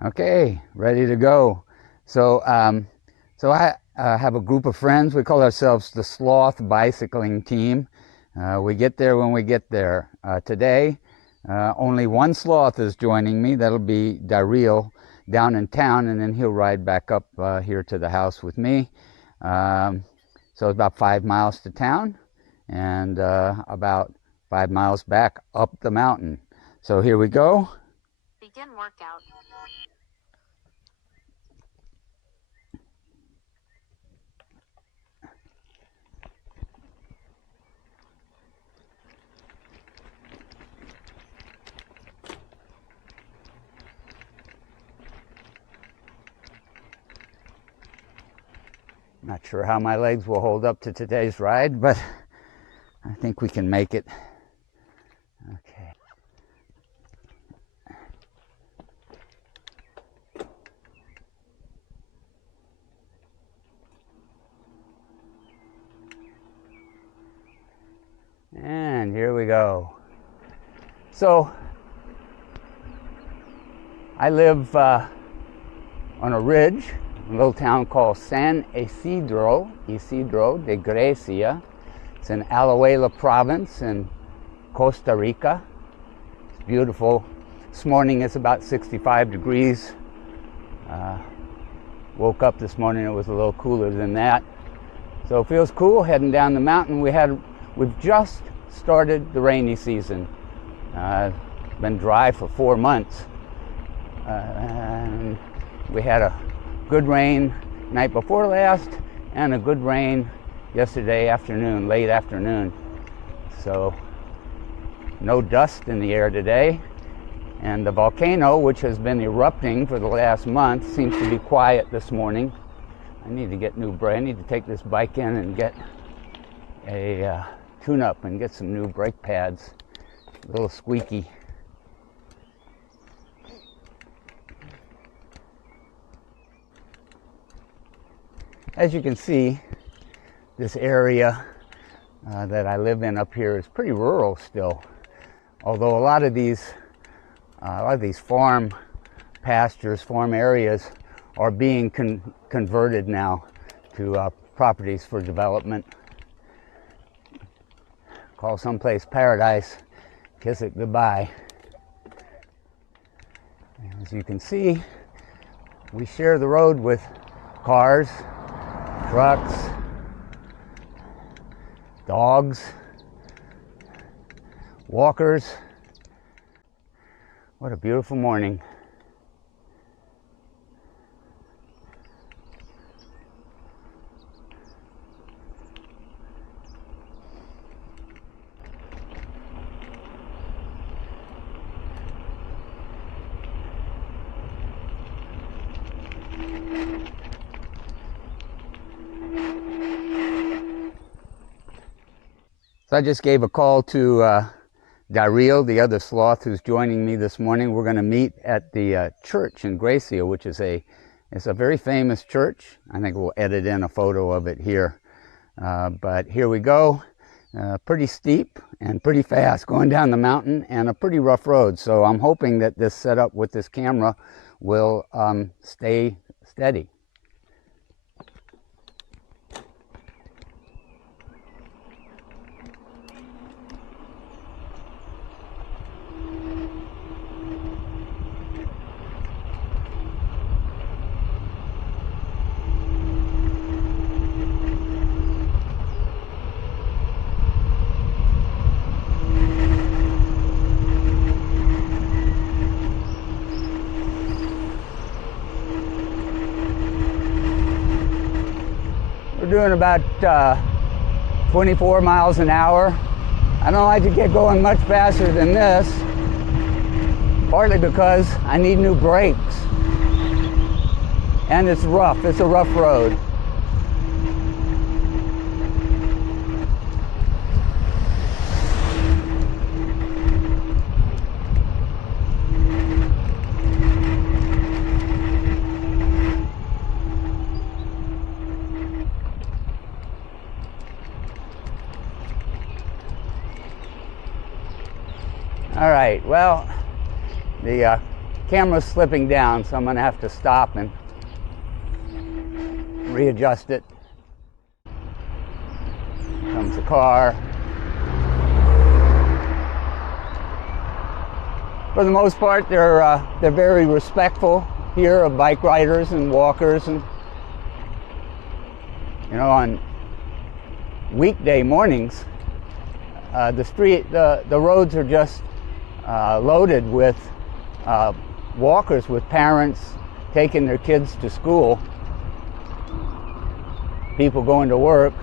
Okay, ready to go. So, I have a group of friends. We call ourselves the Sloth Bicycling Team. We get there when we get there. Today, only one sloth is joining me. That'll be Daryl down in town, and then he'll ride back up here to the house with me. So it's about 5 miles to town, and about 5 miles back up the mountain. So here we go. Begin workout. Not sure how my legs will hold up to today's ride, but I think we can make it. Okay. And here we go. So I live on a ridge, a little town called San Isidro de Grecia. It's in Alajuela province in Costa Rica. It's beautiful. This morning it's about 65 degrees. Woke up this morning, it was a little cooler than that. So it feels cool heading down the mountain. We've just started the rainy season. It's been dry for 4 months. And we had a good rain night before last and a good rain yesterday afternoon, late afternoon. So no dust in the air today. And the volcano, which has been erupting for the last month, seems to be quiet this morning. I need to get new brake. I need to take this bike in and get a tune-up and get some new brake pads. A little squeaky. As you can see, this area that I live in up here is pretty rural still. Although a lot of these farm pastures, farm areas are being converted now to properties for development. Call someplace paradise, kiss it goodbye. As you can see, we share the road with cars, trucks, dogs, walkers. What a beautiful morning. So I just gave a call to Daryl, the other sloth who's joining me this morning. We're going to meet at the church in Grecia, which is it's a very famous church. I think we'll edit in a photo of it here. But here we go. Pretty steep and pretty fast going down the mountain, and a pretty rough road. So I'm hoping that this setup with this camera will stay steady. We're doing about 24 miles an hour. I don't like to get going much faster than this, partly because I need new brakes. And it's rough, it's a rough road. All right, well, the camera's slipping down, so I'm going to have to stop and readjust it. Comes the car. For the most part, they're very respectful here of bike riders and walkers, and you know, on weekday mornings, the roads are just loaded with walkers with parents taking their kids to school, people going to work.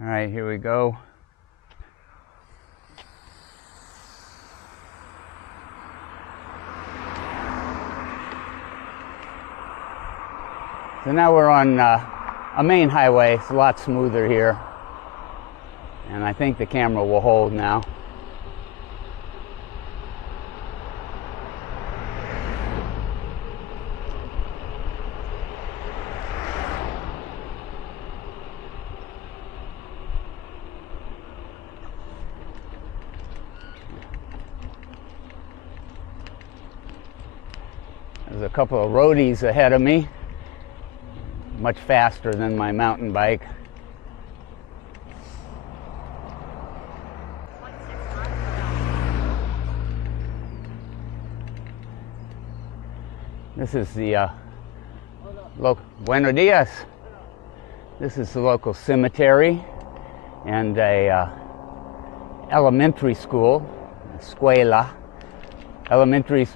All right, here we go. So now we're on a main highway. It's a lot smoother here. And I think the camera will hold now. There's a couple of roadies ahead of me, much faster than my mountain bike. This is the Buenos dias. This is the local cemetery and a elementary school, escuela. Elementary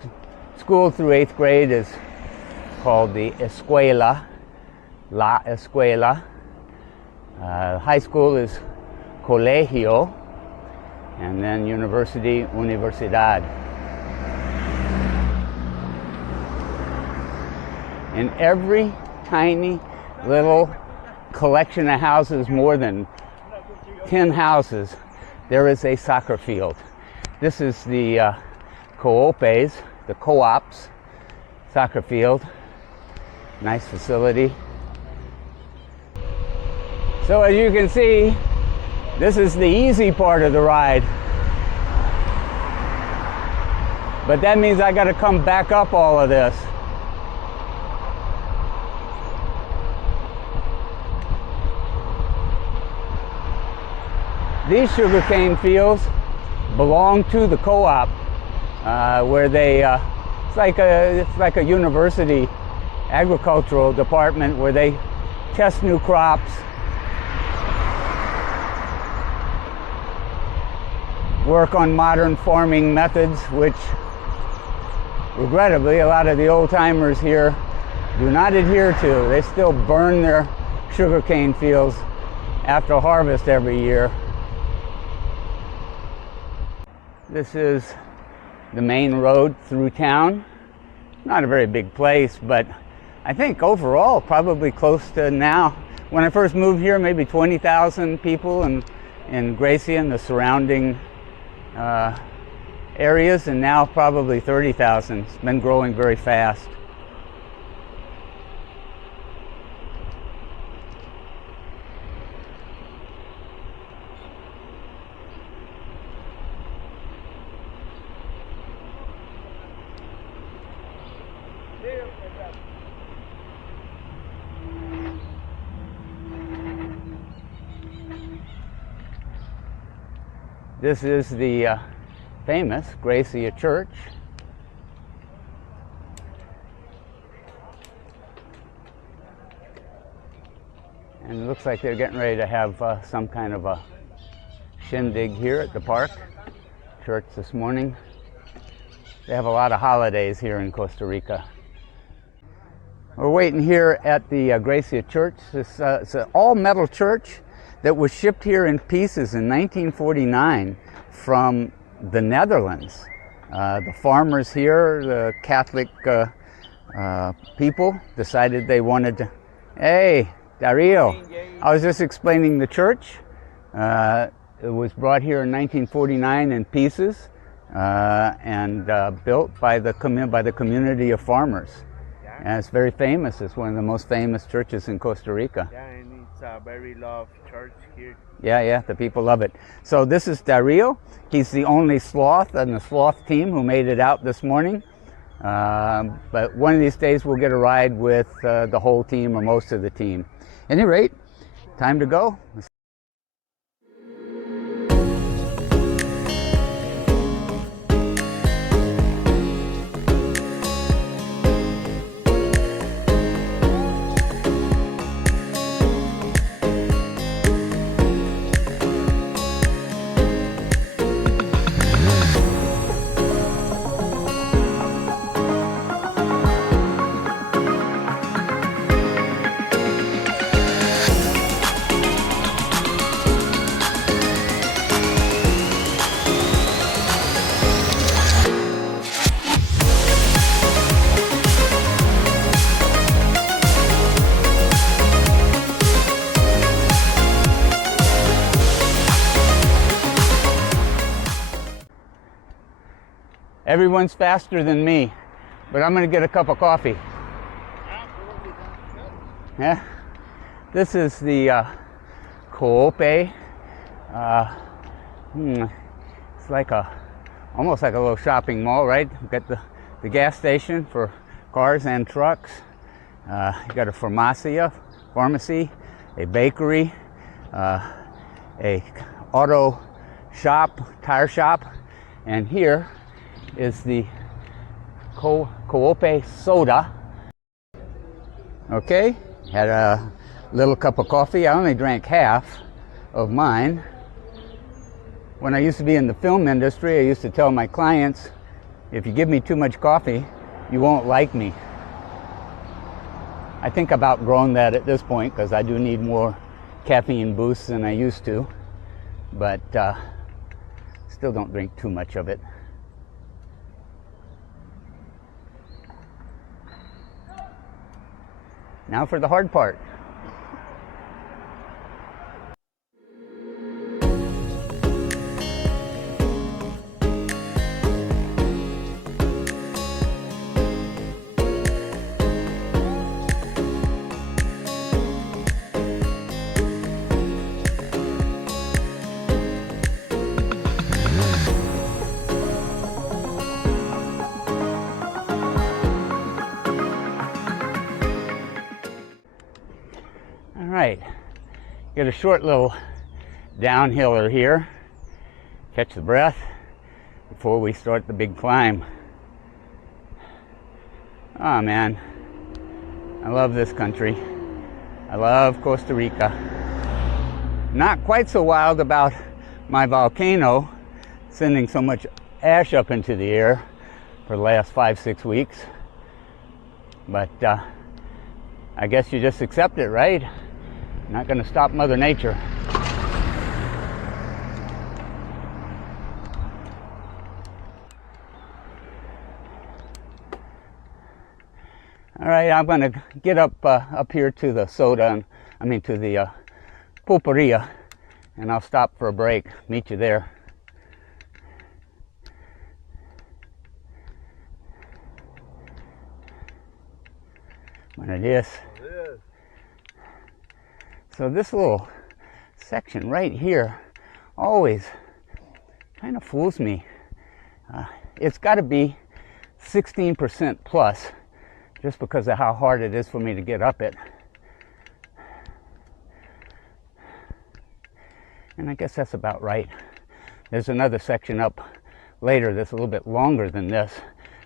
school through 8th grade is called the escuela, la escuela. High school is colegio, and then university, universidad. In every tiny little collection of houses, more than 10 houses, there is a soccer field. This is the co-op's, the co-op's soccer field. Nice facility. So as you can see, this is the easy part of the ride. But that means I got to come back up all of this. These sugarcane fields belong to the co-op, where they it's like a university agricultural department where they test new crops, work on modern farming methods, which regrettably a lot of the old timers here do not adhere to. They still burn their sugarcane fields after harvest every year. This is the main road through town. Not a very big place, but I think overall probably close to now. When I first moved here, maybe 20,000 people in Grecia and the surrounding areas, and now probably 30,000. It's been growing very fast. This is the famous Grecia church. And it looks like they're getting ready to have some kind of a shindig here at the park. Church this morning. They have a lot of holidays here in Costa Rica. We're waiting here at the Grecia church. It's an all-metal church that was shipped here in pieces in 1949 from the Netherlands. The farmers here, the Catholic people, decided they wanted to. Hey, Dario. I was just explaining the church. It was brought here in 1949 in pieces and built by the community of farmers. Yeah. And it's very famous. It's one of the most famous churches in Costa Rica. Yeah, and it's a very loved church here. Yeah, the people love it. So this is Dario. He's the only sloth on the sloth team who made it out this morning. But one of these days we'll get a ride with the whole team or most of the team. At any rate, time to go. Everyone's faster than me, but I'm going to get a cup of coffee. Yeah, this is the Coope. It's like almost like a little shopping mall, right? We've got the gas station for cars and trucks. You got a pharmacy, a bakery, a auto shop, tire shop, and here is the Coope soda. Okay, had a little cup of coffee. I only drank half of mine. When I used to be in the film industry, I used to tell my clients, if you give me too much coffee, you won't like me. I think I've outgrown that at this point because I do need more caffeine boosts than I used to, but still don't drink too much of it. Now for the hard part. Right, get a short little downhiller here, catch the breath before we start the big climb. Oh man, I love this country. I love Costa Rica. Not quite so wild about my volcano sending so much ash up into the air for the last 5-6 weeks, but I guess you just accept it, right? Not going to stop Mother Nature. All right, I'm going to get up here to the soda, to the pulperia, and I'll stop for a break. Meet you there. Buenos dias. So this little section right here always kind of fools me. It's got to be 16% plus just because of how hard it is for me to get up it. And I guess that's about right. There's another section up later that's a little bit longer than this,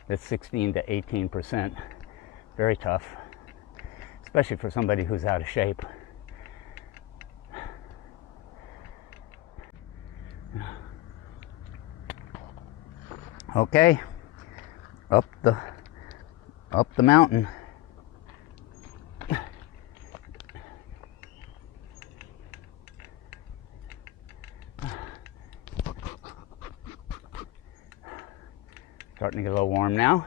that's 16 to 18%. Very tough, especially for somebody who's out of shape. Okay, up the mountain. Starting to get a little warm now.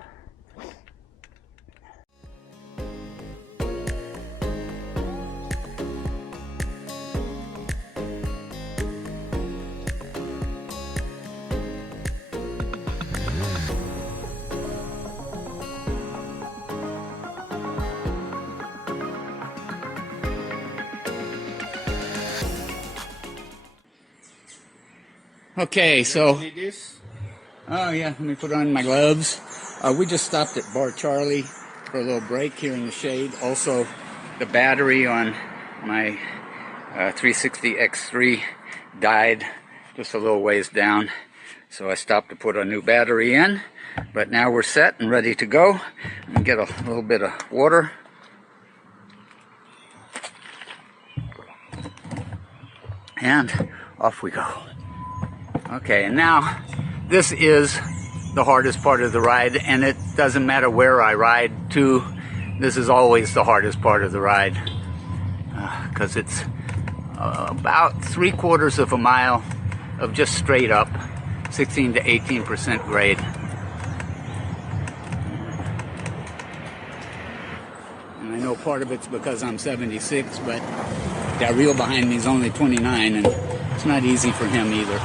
Okay, so, oh yeah, let me put on my gloves. We just stopped at Bar Charlie for a little break here in the shade. Also, the battery on my 360 X3 died just a little ways down. So I stopped to put a new battery in. But now we're set and ready to go. And get a little bit of water. And off we go. Okay, and now this is the hardest part of the ride, and it doesn't matter where I ride to, this is always the hardest part of the ride, because it's about 3/4 of a mile of just straight up, 16 to 18% grade. And I know part of it's because I'm 76, but that reel behind me is only 29, and it's not easy for him either.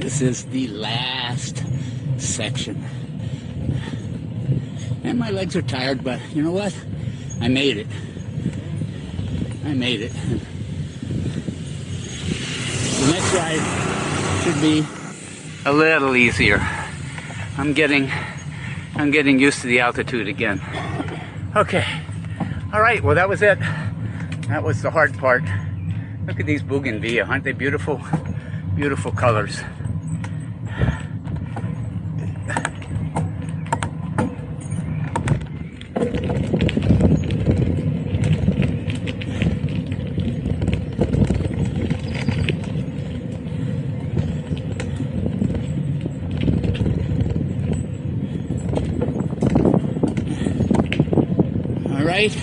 This is the last section. And my legs are tired, but you know what? I made it. I made it. The next ride should be a little easier. I'm getting used to the altitude again. Okay. All right, well that was it. That was the hard part. Look at these bougainvillea, aren't they beautiful? Beautiful colors. Right,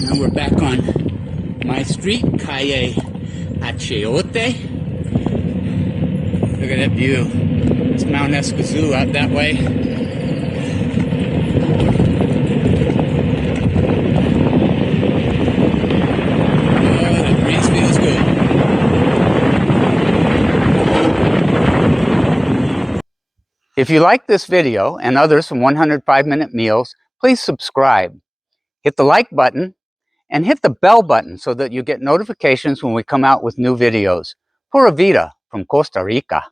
now we're back on my street, Calle Achayote. Look at that view. It's Mount Escazú out that way. Oh, the breeze feels good. If you like this video and others from 105-Minute Meals, please subscribe. Hit the like button and hit the bell button so that you get notifications when we come out with new videos. Pura vida from Costa Rica.